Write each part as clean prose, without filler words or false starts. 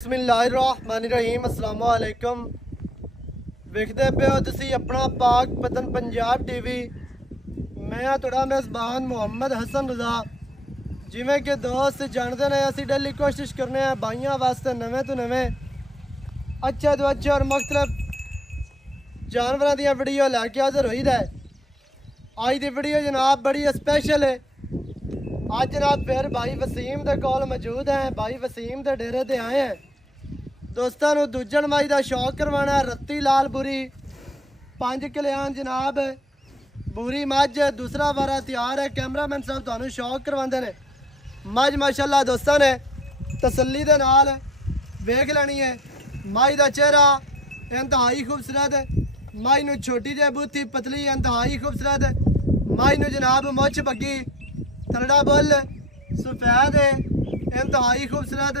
बिस्मिल्लाहिर्रहमानिर्रहीम अस्सलाम वालेकुम। वेखदे पे हो तुसी अपना पाक पतन पंजाब टीवी। मैं थोड़ा मेज़बान मोहम्मद हसन रज़ा। जिमें कि दोस्त जानते हैं असी डेली कोशिश करने हैं भाइयों वास्ते नवे तो नवे अच्छे तो अच्छे और मुख्तलिफ जानवरों दी वीडियो लैके हाज़र होई दा है। अज की वीडियो जनाब बड़ी स्पेशल है। आज जनाब फिर भाई वसीम के कोल मौजूद हैं। भाई वसीम के डेरे ते आए हैं दोस्तों को दूजन माई का शौक करवाना है। रत्ती लाल बुरी 5 कल्याण जनाब बुरी मझ दूसरा वारा तैयार है। कैमरामैन साहब तुहानू शौक करवाते हैं। मझ माशाल्लाह दोस्तों ने तसल्ली दे नाल वेख लेनी है। माई का चेहरा इंतहाई खूबसूरत। माई नू छोटी जी बूथी पतली इंतहाई खूबसूरत। माई नू जनाब मुछ बग्गी थलड़ा बुल सफेद इंतहाई खूबसूरत।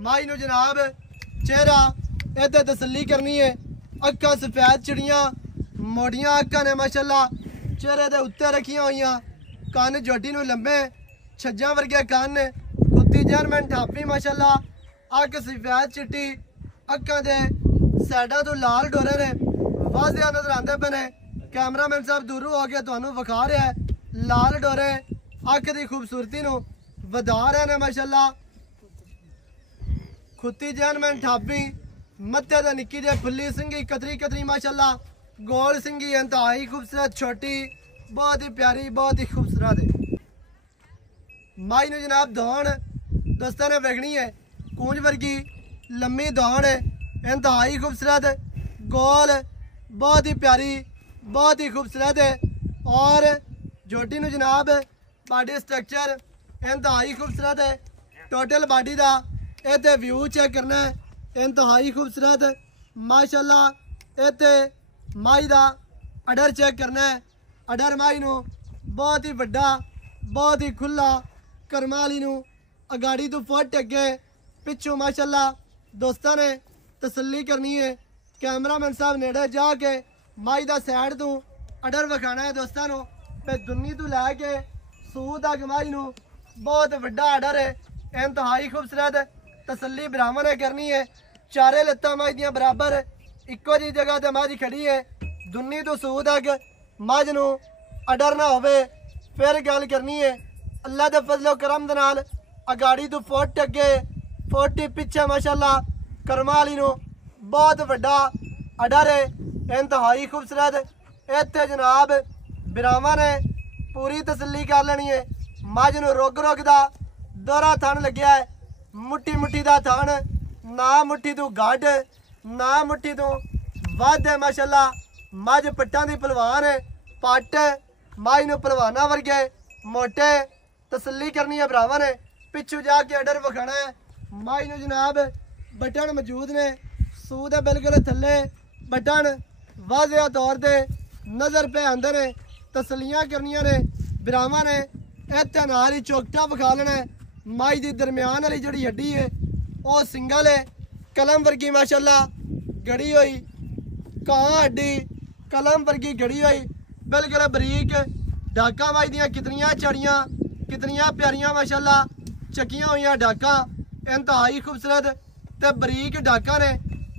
माई नू जनाब चेहरा इधर तसल्ली करनी है। अक्खां सफेद चिड़ियाँ मोटियां अक्खां ने माशाल्लाह चेहरे के उत्ते रखिया हुई। कन जोटी नू लंबे छज्जा वर्गे कन कुत्ती जर्मन ठापी माशाल्लाह अख सफेद चिट्टी अक्खां दे साइडा तो लाल डोरे ने वाजिया नजर आते पे ने। कैमरामैन साहब दूरों हो के तुहानू विखा रहा है। लाल डोरे अख की खूबसूरती नू वधा रहे ने माशाल्लाह। खुत्ती जैनमैन ठापी मत्थे ते निक्की जे फुल्ली सिंगी कतरी कतरी माशाल्लाह गोल सिंगी इंतहाई खूबसूरत छोटी बहुत ही प्यारी बहुत ही खूबसूरत है। माई नू जनाब दौड़ दोस्तों ने वेखनी है। कूंज वर्गी लम्मी दौड़ है इंतहाई खूबसूरत गोल बहुत ही प्यारी बहुत ही खूबसूरत है। और जोटी नू जनाब बॉडी स्ट्रक्चर इंतहाई खूबसूरत है। टोटल बॉडी का इतने व्यू चेक करना है इंतहाई खूबसूरत माशाल्लाह। इतने माई का अडर चेक करना है। अडर माई नू बहुत ही वड्डा बहुत ही खुला करमा वाली नू अगाड़ी तो फुट अगे पिछू माशाल्लाह दोस्तों ने तसल्ली करनी है। कैमरामैन साहब नेड़े जाके माई का सैड तू अडर विखाना है दोस्तों को। फिर दुन्नी तो लैके सूह तक माई नू बहुत वड्डा अडर है इंतहाई खूबसूरत तसल्ली ब्राह्मण ने करनी है। चारे लत्तां मझ दियां बराबर इक्को जी जगह ते मझ खड़ी है। दुन्नी तो सूह तक मझ नू अडर ना होवे फिर गल करनी है। अल्लाह दे फजलो करम दे नाल अगाड़ी तो फुट अगे फुट ही पिछे माशाल्लाह करमा वाली नू बहुत वड्डा अडर है इंतहाई खूबसूरत। इत्थे जनाब बिरावां ने पूरी तसल्ली कर लेनी है। मझ नू रुग रुग दा दोहरा थन लग्या है। मुट्ठी मुट्ठी का थन ना मुट्ठी तू गढ़ ना मुट्ठी तू वध है माशाल्लाह। मझ पट्टां दी पलवान है पट माई नू पलवाना वर्गे मोटे तसल्ली करनी है भरावां ने। पिछू जाके अडर विखाना है। माई नू जनाब बटन मौजूद ने सूह दे बिल्कुल थल्ले बटन वाजिया तौर पर नज़र पे आंदे ने तसल्लियां करनियां ने भरावां ने। इत्थे नाल ही चौकटा विखा लेना है। माई की दरम्यान वाली जिहड़ी हड्डी है वह सिंगल है कलम वर्गी माशाल्लाह गड़ी हुई कां हड्डी कलम वर्गी गड़ी हुई बिल्कुल बरीक डाका माई दियां कितनियां चड़ियां कितनियां प्यारियां माशाल्लाह चकियां हुई डाका इंतहाई खूबसूरत ते बरीक डाका ने।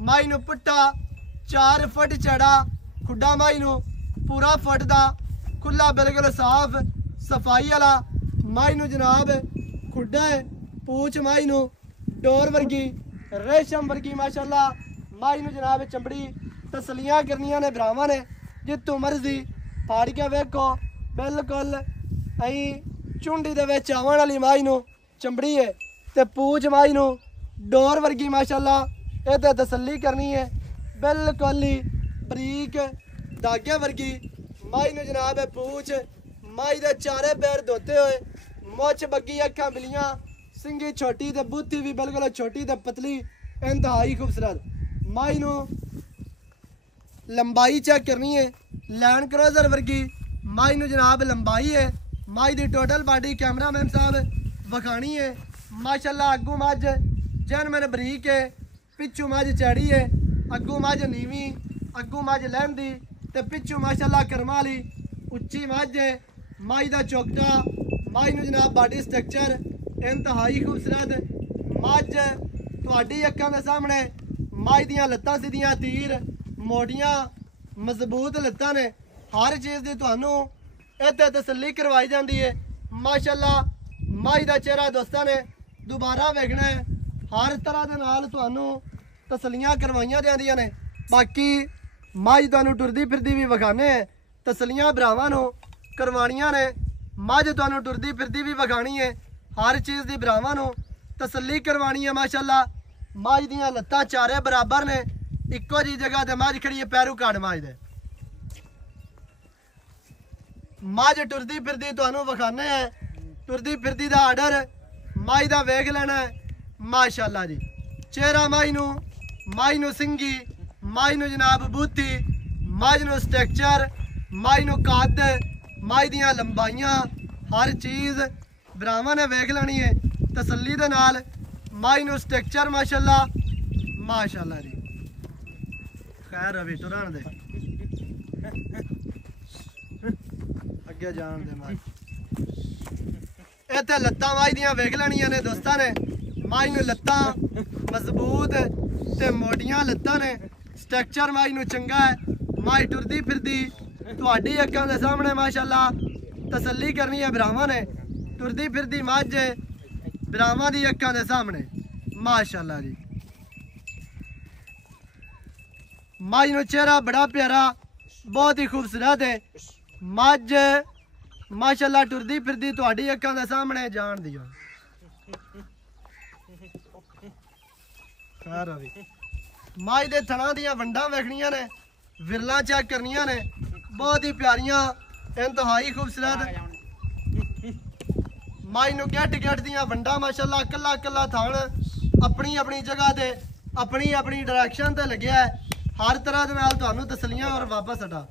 माई नू पुट्टा 4 फुट चौड़ा खुड्डा माई नू पूरा फुट दा खुला बिल्कुल साफ सफाई वाला माई नू जनाब खुड्डा है। पूछ माई नू डोर वर्गी रेशम वर्गी माशाल्लाह माई नू जनाब चमड़ी तसलियां करनियां ने भरावां ने। जितों मर्जी फाड़ के वेखो बिल्कुल अई झुंडी दे विच आवन वाली माई नू चमड़ी है ते पूछ माई नू डोर वर्गी माशाल्लाह इहते तसल्ली करनी है बिल्कुल ही बरीक धागे वर्गी माई नू जनाब पूछ माई दे चारे पैर धोते हुए मुछ बग्गी अखा बिलियां सिंगी छोटी ते बूथी भी बिल्कुल छोटी ते पतली इंतहाई खूबसूरत। माई नू लंबाई चेक करनी है लैंड क्रोजर वर्गी माई नू जनाब लंबाई है। माई दी टोटल बॉडी कैमरामैन साहब विखानी है माशाल्लाह। अगू मझ जैनमैन बरीक है पिछू मझ चैड़ी है अगू मझ नीवी अगू मझ लहंदी ते पिछू माशाल्लाह करमा वाली उच्ची मझ है। माई का चौकटा माई नू जनाब बॉडी स्ट्रक्चर इंतहाई खूबसूरत मझ ਤੁਹਾਡੀ ਅੱਖਾਂ ਦੇ ਸਾਹਮਣੇ ਮਾਈ ਦੀਆਂ ਲੱਤਾਂ ਸਿੱਧੀਆਂ ਤੀਰ ਮੋਟੀਆਂ ਮਜ਼ਬੂਤ ਲੱਤਾਂ ਨੇ ਹਰ ਚੀਜ਼ ਦੀ ਤੁਹਾਨੂੰ ਇੱਥੇ ਤਸੱਲੀ ਕਰਵਾਈ ਜਾਂਦੀ ਹੈ ਮਾਸ਼ਾਅੱਲਾ ਮਾਈ ਦਾ ਚਿਹਰਾ ਦੋਸਤਾਂ ਨੇ ਦੁਬਾਰਾ ਵੇਖਣਾ ਹੈ ਹਰ ਤਰ੍ਹਾਂ ਦੇ ਨਾਲ ਤੁਹਾਨੂੰ ਤਸੱਲੀਆਂ ਕਰਵਾਈਆਂ ਜਾਂਦੀਆਂ ਨੇ ਬਾਕੀ ਮਾਈ ਤੁਹਾਨੂੰ ਟੁਰਦੀ ਫਿਰਦੀ ਵੀ ਵਿਖਾਣੇ ਹੈ ਤਸੱਲੀਆਂ ਭਰਾਵਾਂ ਨੂੰ ਕਰਵਾਉਣੀਆਂ ਨੇ ਮੱਝ ਤੁਹਾਨੂੰ ਟੁਰਦੀ ਫਿਰਦੀ ਵੀ ਵਿਖਾਣੀ ਹੈ ਹਰ ਚੀਜ਼ ਦੀ ਭਰਾਵਾਂ ਨੂੰ ਤਸੱਲੀ ਕਰਵਾਉਣੀ ਹੈ ਮਾਸ਼ਾਅੱਲਾ ਮੱਝ ਦੀਆਂ ਲੱਤਾਂ ਚਾਰੇ ਬਰਾਬਰ ਨੇ ਇੱਕੋ ਜੀ ਜਗ੍ਹਾ ਤੇ ਮੱਝ ਖੜੀ ਹੈ ਪੈਰੂ ਘਾੜ ਮੱਝ ਦੇ ਮੱਝ ਟੁਰਦੀ ਫਿਰਦੀ ਤੁਹਾਨੂੰ ਵਿਖਾਣੇ ਹੈ ਟੁਰਦੀ ਫਿਰਦੀ ਦਾ ਆਰਡਰ ਮਾਈ ਦਾ ਵੇਖ ਲੈਣਾ ਹੈ ਮਾਸ਼ਾਅੱਲਾ ਜੀ ਚਿਹਰਾ ਮਾਈ ਨੂੰ ਸਿੰਗੀ ਮਾਈ ਨੂੰ ਜਨਾਬ ਬੂਥੀ ਮੱਝ ਨੂੰ ਸਟਰਕਚਰ ਮਾਈ ਨੂੰ ਕੱਦ ਮਾਈ ਦੀਆਂ ਲੰਬਾਈਆਂ ਹਰ ਚੀਜ਼ ਭਰਾਵਾਂ ਨੇ ਵੇਖ ਲੈਣੀ ਹੈ ਤਸੱਲੀ ਦੇ ਨਾਲ ਮਾਈ ਨੂੰ ਸਟਰਕਚਰ ਮਾਸ਼ਾਅੱਲਾ ਮਾਸ਼ਾਅੱਲਾ ਜੀ ਖੈਰ ਰਵੀ ਤੁਰਨ ਦੇ ਅੱਗੇ ਜਾਣ ਦੇ ਮਾਈ ਇੱਥੇ ਲੱਤਾਂ ਮਾਈ ਦੀਆਂ ਵੇਖ ਲੈਣੀਆਂ ਨੇ ਦੋਸਤਾਂ ਨੇ ਮਾਈ ਨੂੰ ਲੱਤਾਂ ਮਜ਼ਬੂਤ ਤੇ ਮੋਟੀਆਂ ਲੱਤਾਂ ਨੇ ਸਟਰਕਚਰ ਮਾਈ ਨੂੰ ਚੰਗਾ ਹੈ ਮਾਈ ਟੁਰਦੀ ਫਿਰਦੀ ਤੁਹਾਡੀ ਅੱਖਾਂ ਦੇ ਸਾਹਮਣੇ ਮਾਸ਼ਾਅੱਲਾ ਤਸੱਲੀ ਕਰਨੀ ਹੈ ਭਰਾਵਾਂ ਨੇ ਟੁਰਦੀ ਫਿਰਦੀ ਮੱਝ ਭਰਾਵਾਂ ਦੀ ਅੱਖਾਂ ਦੇ ਸਾਹਮਣੇ ਮਾਸ਼ਾਅੱਲਾ ਜੀ ਮੱਝ ਨੂੰ ਚਿਹਰਾ ਬੜਾ ਪਿਆਰਾ ਬਹੁਤ ਹੀ ਖੂਬਸੂਰਤ ਹੈ ਮੱਝ ਮਾਸ਼ਾਅੱਲਾ ਟੁਰਦੀ ਫਿਰਦੀ ਤੁਹਾਡੀ ਅੱਖਾਂ ਦੇ ਸਾਹਮਣੇ ਜਾਣ ਦਿਓ ਰਵੀ ਮੱਝ ਦੇ ਥਣਾਂ ਦੀਆਂ ਵੰਡਾਂ ਵੇਖਣੀਆਂ ਨੇ ਵਿਰਲਾਂ ਚੈੱਕ ਕਰਨੀਆਂ ਨੇ ਬਹੁਤ ਹੀ ਪਿਆਰੀਆਂ ਇੰਤਹਾਈ ਖੂਬਸੂਰਤ ਮੱਝ ਨੂੰ ਗੱਟ ਦੀਆਂ ਵੰਡਾਂ ਮਾਸ਼ਾਅੱਲਾ ਕੱਲਾ ਕੱਲਾ ਥਣ ਆਪਣੀ ਆਪਣੀ ਜਗ੍ਹਾ ਤੇ ਆਪਣੀ ਆਪਣੀ ਡਾਇਰੈਕਸ਼ਨ ਤੇ ਲੱਗਿਆ ਹੈ ਹਰ ਤਰ੍ਹਾਂ ਦੇ ਨਾਲ ਤੁਹਾਨੂੰ ਤਸੱਲੀਆਂ ਔਰ ਵਾਪਸ ਹਟਾ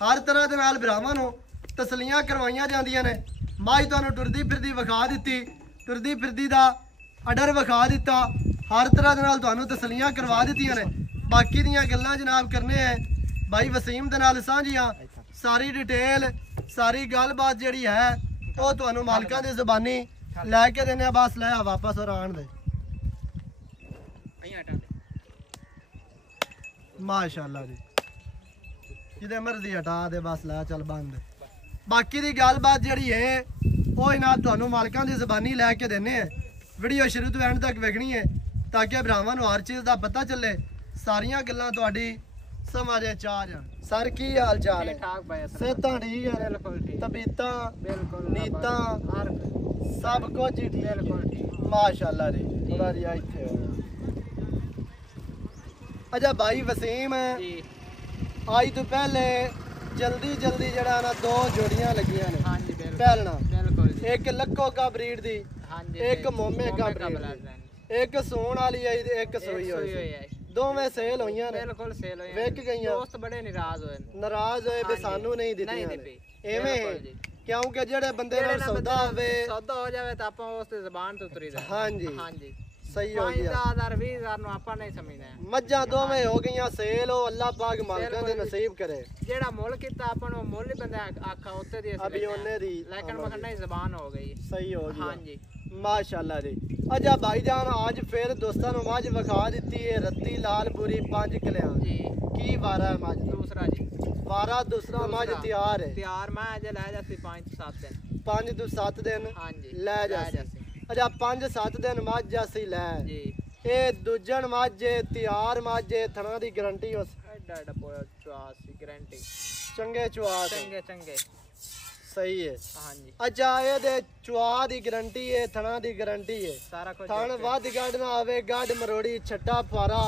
ਹਰ ਤਰ੍ਹਾਂ ਦੇ ਨਾਲ ਭਰਾਵਾਂ ਨੂੰ ਤਸੱਲੀਆਂ ਕਰਵਾਈਆਂ ਜਾਂਦੀਆਂ ਨੇ ਮੱਝ ਤੁਹਾਨੂੰ ਟੁਰਦੀ ਫਿਰਦੀ ਵਿਖਾ ਦਿੱਤੀ ਟੁਰਦੀ ਫਿਰਦੀ ਦਾ ਆਰਡਰ ਵਿਖਾ ਦਿੱਤਾ ਹਰ ਤਰ੍ਹਾਂ ਦੇ ਨਾਲ ਤੁਹਾਨੂੰ ਤਸੱਲੀਆਂ ਕਰਵਾ ਦਿੱਤੀਆਂ ਨੇ ਬਾਕੀ ਦੀਆਂ ਗੱਲਾਂ ਜਨਾਬ ਕਰਨੇ ਹੈ ਭਾਈ ਵਸੀਮ ਦੇ ਨਾਲ ਸਾਂਝੀਆਂ ਸਾਰੀ ਡਿਟੇਲ ਸਾਰੀ ਗੱਲਬਾਤ ਜਿਹੜੀ ਹੈ ਉਹ ਤੁਹਾਨੂੰ ਮਾਲਕਾਂ ਦੀ ਜ਼ੁਬਾਨੀ ਲੈ ਕੇ ਦੇਣੇ ਬਸ ਲੈ ਆ ਵਾਪਸ ਔਰ ਆਣ ਦੇ ਮਾਸ਼ਾਅੱਲਾ ਜੀ ਜਿਹਦੇ ਮਰਜ਼ੀ ਹਟਾ ਦੇ ਬਸ ਲੈ ਚੱਲ ਬੰਦ ਬਾਕੀ ਦੀ ਗੱਲਬਾਤ ਜਿਹੜੀ ਹੈ ਉਹ ਇਹਨਾਂ ਤੁਹਾਨੂੰ ਮਾਲਕਾਂ ਦੀ ਜ਼ੁਬਾਨੀ ਲੈ ਕੇ ਦੇਣੇ ਹੈ ਵੀਡੀਓ ਸ਼ੁਰੂ ਤੋਂ ਐਂਡ ਤੱਕ ਵੇਖਣੀ ਹੈ ਤਾਂ ਕਿ ਭਰਾਵਾਂ ਨੂੰ ਹਰ ਚੀਜ਼ ਦਾ ਪਤਾ ਚੱਲੇ ਸਾਰੀਆਂ ਗੱਲਾਂ ਤੁਹਾਡੀ ਸਮਝੇ ਚਾਹ ਜਾਣ ਸਰ ਕੀ ਹਾਲ ਚਾਲ ਹੈ ਸਿਹਤਾਂ ਠੀਕ ਹੈ ਬਿਲਕੁਲ ਠੀਕ ਤਬੀਅਤਾਂ ਬਿਲਕੁਲ ਨੀਤਾਂ ਹਰ ਸਭ ਕੁਝ ਠੀਕ ਬਿਲਕੁਲ ਠੀਕ ਮਾਸ਼ਾਅੱਲਾ ਜੀ ਥੋੜਾ ਜਿਹਾ ਇੱਥੇ ਅੱਛਾ ਭਾਈ ਵਸੀਮ ਜੀ ਅੱਜ ਤੋਂ ਪਹਿਲੇ ਜਲਦੀ ਜਿਹੜਾ ਨਾ ਦੋ ਜੋੜੀਆਂ ਲੱਗੀਆਂ ਨੇ ਹਾਂਜੀ ਬਿਲਕੁਲ ਇੱਕ ਲੱਖੋ ਕਾ ਬਰੀਡ ਦੀ ਹਾਂਜੀ ਇੱਕ ਮੋਮੇ ਕਾ ਬਰੀਡ ਇੱਕ ਸੂਣ ਵਾਲੀ ਆਈ ਤੇ ਇੱਕ ਸੋਈ ਹੋਈ ਦੋਵੇਂ ਸੇਲ ਹੋਈਆਂ ਨੇ ਬਿਲਕੁਲ ਸੇਲ ਹੋਈਆਂ ਵਿਕ ਗਈਆਂ ਦੋਸਤ ਬੜੇ ਨਾਰਾਜ਼ ਹੋਏ ਵੀ ਸਾਨੂੰ ਨਹੀਂ ਦਿੱਤੀਆਂ ਨੇ ਐਵੇਂ ਕਿਉਂਕਿ ਜਿਹੜੇ ਬੰਦੇ ਨਾਲ ਸੌਦਾ ਹੋ ਜਾਵੇ ਤਾਂ ਆਪਾਂ ਉਸ ਤੇ ਜ਼ਬਾਨ ਤੋਂ ਉਤਰੀਦਾ ਹਾਂਜੀ ਸਹੀ ਹੋ ਗਿਆ 5000 20000 ਨੂੰ ਆਪਾਂ ਨਹੀਂ ਸਮਝਣਾ ਮੱਝਾਂ ਦੋਵੇਂ ਹੋ ਗਈਆਂ ਸੇਲ ਉਹ ਅੱਲਾਹ ਪਾਕ ਮਾਲਕਾਂ ਦੇ ਨਸੀਬ ਕਰੇ ਜਿਹੜਾ ਮੁੱਲ ਕੀਤਾ ਆਪਾਂ ਨੂੰ ਮੁੱਲ ਹੀ ਬੰਦਾ ਆਖਾ ਉੱਤੇ ਦੀ ਅਭੀ ਉਹਨੇ ਦੀ ਲੇਕਿਨ ਮਖੰਡਾ ਹੀ ਜ਼ਬਾਨ ਹੋ ਗਈ ਸਹੀ ਹੋ ਗਿਆ ਹਾਂਜੀ ਮਾਸ਼ਾਅੱਲਾ ਜੀ ਅੱਛਾ ਭਾਈਜਾਨ ਅੱਜ ਫਿਰ ਦੋਸਤਾਂ ਨੂੰ ਮੱਝ ਵਿਖਾ ਦਿੱਤੀ ਹੈ ਰੱਤੀ ਲਾਲਪੁਰੀ 5 ਕਿਲਿਆਂ ਜੀ ਕੀ ਵਾਰਾ ਹੈ ਮੱਝ ਦੂਸਰਾ ਜੀ ਵਾਰਾ ਦੂਸਰਾ ਮੱਝ ਤਿਆਰ ਮੈਂ ਅਜੇ ਲੈ ਜਾਂਦੀ 5-7 ਦਿਨ 5 ਤੋਂ 7 ਦਿਨ ਹਾਂਜੀ ਲੈ ਜਾਂਦੀ ਅੱਛਾ 5-7 ਦਿਨ ਮੱਝ ਅਸੀਂ ਲੈ ਜੀ ਇਹ ਦੂਜਣ ਮੱਝ ਤਿਆਰ ਮੱਝ ਥਣਾ ਦੀ ਗਾਰੰਟੀ ਉਸ ਐਡਾ ਪੋਇਆ ਚੁਆਸ ਦੀ ਗਾਰੰਟੀ ਚੰਗੇ ਚੁਆਸ ਚੰਗੇ ਸਹੀ ਹੈ ਹਾਂਜੀ ਅੱਛਾ ਇਹਦੇ ਚੁਆ ਦੀ ਗਾਰੰਟੀ ਹੈ ਥਣਾ ਦੀ ਗਾਰੰਟੀ ਹੈ ਸਾਰਾ ਕੁਝ ਥਣ ਵੱਧ ਗੱਡ ਨਾ ਆਵੇ ਗੱਡ ਮਰੋੜੀ ਛੱਟਾ ਫਾਰਾ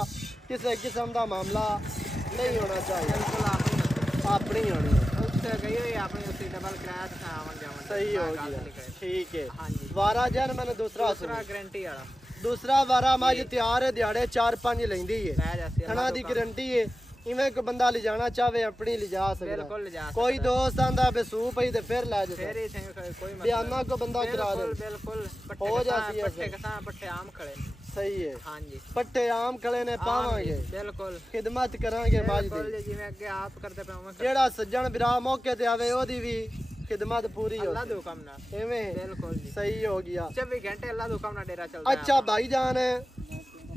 ਕਿਸੇ ਕਿਸਮ ਦਾ ਮਾਮਲਾ ਨਹੀਂ ਹੋਣਾ ਚਾਹੀਦਾ ਬਿਲਕੁਲ ਆਪਣੀ ਹੋਣੀ ਉੱਥੇ ਗਈ ਹੋਈ ਆਪਣੀ ਉਸੇ ਡਬਲ ਕ੍ਰੈਸ਼ ਆਵਣ ਜਾਵਣ ਸਹੀ ਹੋ ਗਿਆ ਠੀਕ ਹੈ ਹਾਂਜੀ ਵਾਰਾ ਜਨ ਮੈਨੂੰ ਦੂਸਰਾ ਗਾਰੰਟੀ ਵਾਲਾ ਦੂਸਰਾ ਵਾਰਾ ਮੱਝ ਤਿਆਰ ਹੈ ਦਿਹਾੜੇ 4-5 ਲੈਂਦੀ ਹੈ ਥਣਾ ਦੀ ਗਾਰੰਟੀ ਹੈ ਇਵੇਂ ਕੋ ਬੰਦਾ ਲਿਜਾਣਾ ਚਾਹੇ ਆਪਣੀ ਲਿਜਾ ਸਕਦਾ ਬਿਲਕੁਲ ਲਿਜਾ ਕੋਈ ਦੋਸਤ ਆਂਦਾ ਬਸੂ ਪਈ ਤੇ ਫਿਰ ਲੈ ਜਾ ਫਿਰ ਹੀ ਕੋਈ ਬਿਆਨਾ ਕੋ ਬੰਦਾ ਕਰਾ ਦੇ ਬਿਲਕੁਲ ਹੋ ਜਾਂਦੀ ਹੈ ਪੱਟੇ ਕਸਾਂ ਪੱਟੇ ਆਮ ਖੜੇ ਸਹੀ ਹੈ ਹਾਂਜੀ ਪੱਟੇ ਆਮ ਖੜੇ ਨੇ ਪਾਵਾਂਗੇ ਬਿਲਕੁਲ ਖਿਦਮਤ ਕਰਾਂਗੇ ਮੱਝ ਦੀ ਜਿਵੇਂ ਅੱਗੇ ਆਪ ਕਰਦੇ ਪਾਵਾਂ ਜਿਹੜਾ ਸੱਜਣ ਵੀਰਾ ਮੌਕੇ ਤੇ ਆਵੇ ਉਹਦੀ ਵੀ ਖਿਦਮਤ ਪੂਰੀ ਹੋ ਅੱਲਾ ਦੇ ਹੁਕਮ ਨਾਲ ਐਵੇਂ ਬਿਲकुल ਜੀ ਸਹੀ ਹੋ ਗਿਆ 24 ਘੰਟੇ ਅੱਲਾ ਦੇ ਹੁਕਮ ਨਾਲ ਡੇਰਾ ਚੱਲਦਾ ਅੱਛਾ ਭਾਈ ਜਾਨ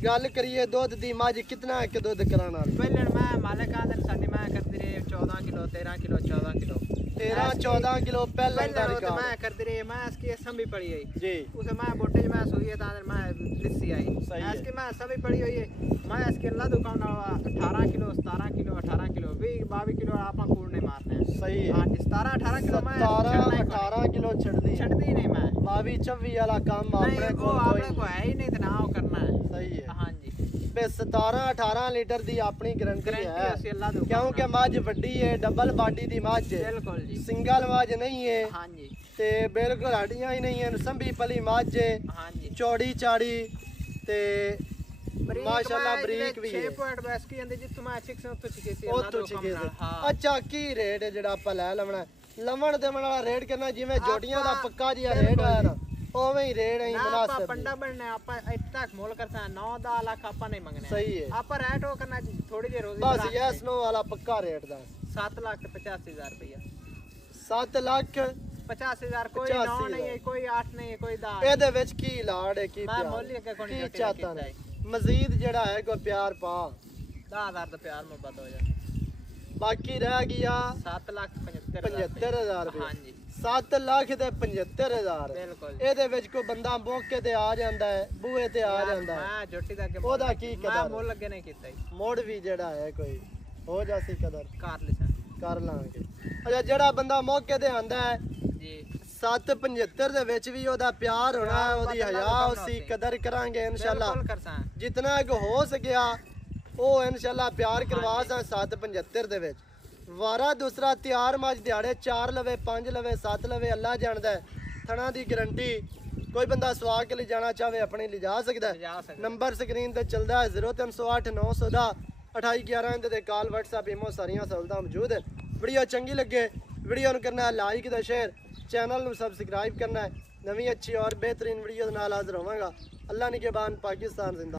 गल करिए दुध दी मज कितना है कि दुध कराने वाली पहले मैं मालिक आंदे साडी मैं करदी रही 14 किलो 13 किलो 14 किलो 13-14 किलो पहले मैं करदी रही मैं इसकी संभी पड़ी हुई जी उसे मैं बोटे में सुई है तांदर मैं लिस्सी आई इसकी मैं संभी पड़ी हुई है मैं इसके अल्लाह दुकान 18 किलो 17 किलो 18 किलो 20 22 किलो आपा कूड़ नहीं मारते हैं सही है हां जी 17 18 किलो मैं 18 किलो छड़दी नहीं मैं 22 24 वाला काम अपने को है ही नहीं तो ना वो करना है सही है हां जी 17-18 लीटर दी अपनी गारंटी है ਅਸੀਂ ਅੱਲਾ ਦੁਕਾਨ क्योंकि मज वड्डी है डबल बाडी दी मज है बिल्कुल जी सिंगल मज नहीं है हां जी ते बिल्कुल हड्डियां ही नहीं है संभी पली मज है हां जी चौड़ी चाड़ी ते माशाल्लाह बरीक भी है 6 पॉइंट बस की अंदर जिੱਥੋਂ ਮੈਂ ਚਿਕਸ ਉੱਥੋਂ ਚਿਕੇ ਸੀ ਉੱਥੋਂ ਚਿਕੇ ਅੱਛਾ ਕੀ ਰੇਟ ਹੈ ਜਿਹੜਾ ਆਪਾਂ ਲੈ ਲਵਣਾ ਲਵਣ ਦੇਵਣ ਵਾਲਾ ਰੇਟ ਕਰਨਾ ਜਿਵੇਂ ਜੋੜੀਆਂ ਦਾ ਪੱਕਾ ਜਿਹਾ ਰੇਟ ਆਇਆ ਨਾ ਉਵੇਂ ਹੀ ਰੇਟ ਹੈ ਮੁਨਾਸਿਬ ਆਪਾਂ ਪੰਡਾ ਬਣਨੇ ਆਪਾਂ ਇੱਥੇ ਤੱਕ ਮੋਲ ਕਰਤਾ 9-10 ਲੱਖ ਆਪਾਂ ਨਹੀਂ ਮੰਗਨੇ ਸਹੀ ਹੈ ਆਪਾਂ ਰੇਟ ਉਹ ਕਰਨਾ ਥੋੜੀ ਜਿਹੀ ਰੋਜ਼ੀ ਬਸ ਯੈਸ ਨੋ ਵਾਲਾ ਪੱਕਾ ਰੇਟ ਦਾ 7,85,000 ਰੁਪਇਆ 7,85,000 ਕੋਈ 9 नहीं है कोई 8 नहीं है कोई 10 ਇਹਦੇ ਵਿੱਚ ਕੀ ਲਾੜ ਹੈ ਕੀ ਮੈਂ ਪਿਆਰ ਮੁੱਲ ਕੇ ਕੋਈ ਕੀ ਚਾਹਤਾ ਨੇ ਮਜ਼ੀਦ ਜਿਹੜਾ ਹੈ ਕੋਈ ਪਿਆਰ ਪਾ 10,000 ਦਾ ਪਿਆਰ ਮੁਹੱਬਤ ਹੋ ਜਾਏ ਬਾਕੀ ਰਹਿ ਗਿਆ 7,75,000 ਰੁਪਏ ਹਾਂ ਜੀ 7 ਲੱਖ ਤੇ 75,000 ਬਿਲਕੁਲ ਇਹਦੇ ਵਿੱਚ ਕੋਈ ਬੰਦਾ ਮੌਕੇ ਤੇ ਆ ਜਾਂਦਾ ਹੈ ਬੂਹੇ ਤੇ ਆ ਜਾਂਦਾ ਹੈ ਮੈਂ ਜੋਟੀ ਦਾ ਅੱਗੇ ਉਹਦਾ ਕੀ ਮੈਂ ਕਦਰ ਮੁੱਲ ਅੱਗੇ ਨਹੀਂ ਕੀਤਾ ਜੀ ਮੋੜ ਵੀ ਜਿਹੜਾ ਹੈ ਕੋਈ ਹੋ ਜਾਸੀ ਕਦਰ ਕਰ ਲਿਆ ਕਰ ਲਾਂਗੇ ਅੱਛਾ ਜਿਹੜਾ ਬੰਦਾ ਮੌਕੇ ਤੇ ਆਂਦਾ ਹੈ ਜੀ 775 ਦੇ ਵਿੱਚ ਵੀ ਉਹਦਾ ਪਿਆਰ ਹੋਣਾ ਹੈ ਉਹਦੀ ਹਯਾ ਉਸੀ ਕਦਰ ਕਰਾਂਗੇ ਇਨਸ਼ਾਅੱਲਾ ਜਿੰਨਾ ਕੁ ਹੋ ਸਕਿਆ ਉਹ ਇਨਸ਼ਾਅੱਲਾ ਪਿਆਰ ਕਰਵਾ ਸਾਂ 775 ਦੇ ਵਿੱਚ ਵਾਰਾ ਦੂਸਰਾ ਤਿਆਰ ਮੱਝ ਦਿਹਾੜੇ 4 ਲਵੇ 5 ਲਵੇ 7 ਲਵੇ ਅੱਲਾ ਜਾਣਦਾ ਥਣਾ ਦੀ ਗਾਰੰਟੀ ਕੋਈ ਬੰਦਾ ਸਵਾ ਕੇ ਲੈ ਜਾਣਾ ਚਾਹੇ ਆਪਣੀ ਲਿਜਾ ਸਕਦਾ ਨੰਬਰ ਸਕਰੀਨ ਤੇ ਚੱਲਦਾ ਹੈ 0308 900 ਦਾ 2811 ਦੇ ਕਾਲ WhatsApp ਇਮੋ ਸਾਰੀਆਂ ਸਹੂਲਤਾਂ ਮੌਜੂਦ ਹਨ ਵੀਡੀਓ ਚੰਗੀ ਲੱਗੇ ਵੀਡੀਓ ਨੂੰ ਕਰਨਾ ਹੈ ਲਾਈਕ ਤੇ ਸ਼ੇਅਰ ਚੈਨਲ ਨੂੰ ਸਬਸਕ੍ਰਾਈਬ ਕਰਨਾ ਹੈ ਨਵੀਂ ਅੱਛੀ ਔਰ ਬਿਹਤਰੀਨ ਵੀਡੀਓ ਦੇ ਨਾਲ ਹਾਜ਼ਰ ਹੋਵਾਂਗਾ ਅੱਲਾ ਨਿਗਹਿਬਾਨ ਪਾਕਿਸਤਾਨ ਜ਼ਿੰਦਾ